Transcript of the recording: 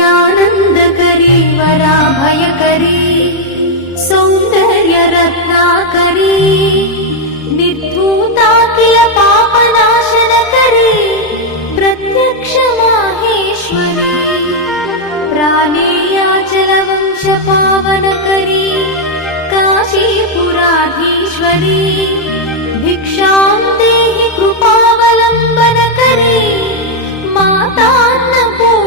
नित्यानन्दकरी वराभयकरी सौन्दर्यरत्नाकरी निर्धूताखिल पापनाशनकरी प्रत्यक्ष माहेश्वरी प्राणेयाचलवंशपावनकरी काशीपुराधीश्वरी भिक्षां देहि कृपावलम्बनकरी मातान्नपूर्णा